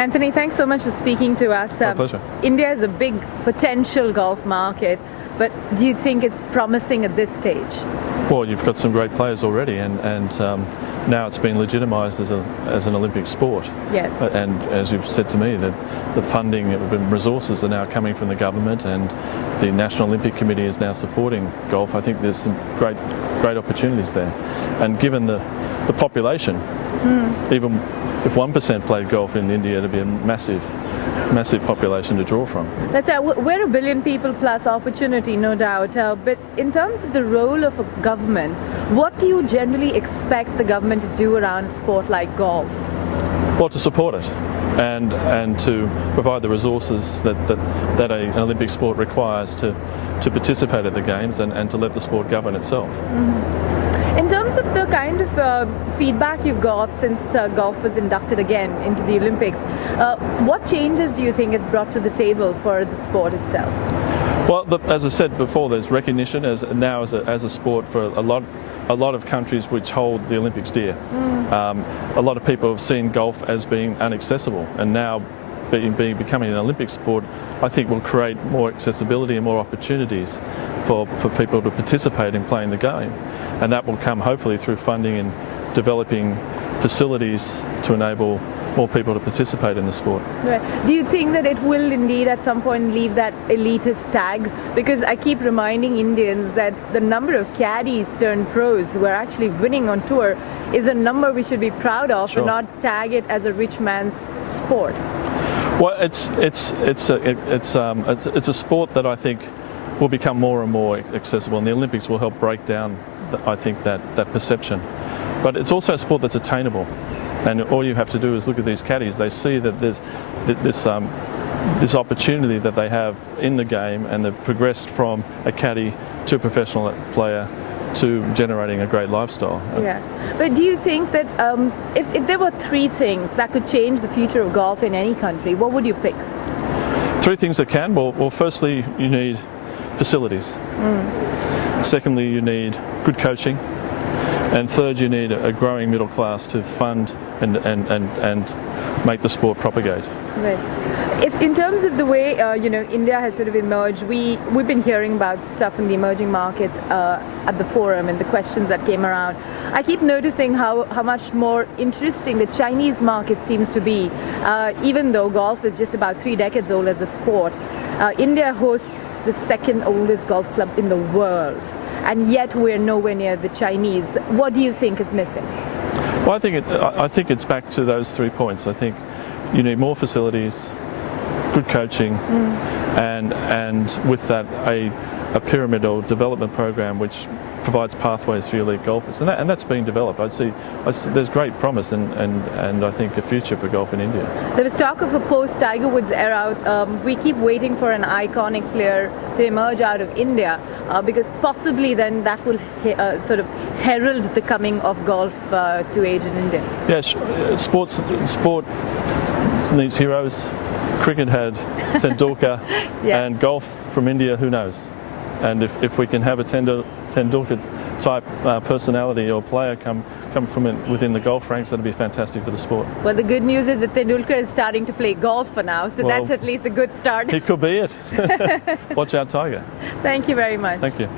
Anthony, thanks so much for speaking to us. My pleasure. India is a big potential golf market, but do you think it's promising at this stage? Well, you've got some great players already, and now it's been legitimised as an Olympic sport. Yes. And as you've said to me, the funding and resources are now coming from the government, and the National Olympic Committee is now supporting golf. I think there's some great opportunities there. And given the population, even if 1% played golf in India, it'd be a massive population to draw from. That's right. We're a billion people plus opportunity, no doubt. But in terms of the role of a government, what do you generally expect the government to do around a sport like golf? Well, to support it and to provide the resources that an Olympic sport requires to participate at the Games and to let the sport govern itself. In terms of the kind of feedback you've got since golf was inducted again into the Olympics, what changes do you think it's brought to the table for the sport itself? Well, as I said before, there's recognition as a sport for a lot of countries which hold the Olympics dear. A lot of people have seen golf as being inaccessible, and now becoming an Olympic sport, I think will create more accessibility and more opportunities for people to participate in playing the game. And that will come hopefully through funding and developing facilities to enable more people to participate in the sport. Right. Do you think that it will indeed at some point leave that elitist tag? Because I keep reminding Indians that the number of caddies turned pros who are actually winning on tour is a number we should be proud of. Sure. And not tag it as a rich man's sport. Well, it's a sport that I think will become more and more accessible, and the Olympics will help break down, I think, that perception. But it's also a sport that's attainable, and all you have to do is look at these caddies. They see that there's this opportunity that they have in the game, and they've progressed from a caddy to a professional player to generating a great lifestyle. Yeah, but do you think that if there were three things that could change the future of golf in any country, what would you pick? Three things that can. Well, firstly, you need facilities. Secondly, you need good coaching. And third, you need a growing middle class to fund and make the sport propagate. Right. If in terms of the way India has sort of emerged, we've been hearing about stuff in the emerging markets at the forum and the questions that came around. I keep noticing how much more interesting the Chinese market seems to be, even though golf is just about 3 decades old as a sport. India hosts the second oldest golf club in the world, and yet we're nowhere near the Chinese. What do you think is missing? Well, I think it's back to those 3 points. I think you need more facilities, good coaching, and with that a pyramid or development program which provides pathways for elite golfers, and that's being developed. I see there's great promise and I think a future for golf in India. There was talk of a post-Tiger Woods era. We keep waiting for an iconic player to emerge out of India because possibly then that will sort of herald the coming of golf to age in India. Yeah, sport needs heroes. Cricket had Tendulkar, Yeah. and golf from India, who knows? And if we can have a Tendulkar type personality or player come from within the golf ranks, that'd be fantastic for the sport. Well, the good news is that Tendulkar is starting to play golf for now, so that's at least a good start. He could be it. Watch out, Tiger. Thank you very much. Thank you.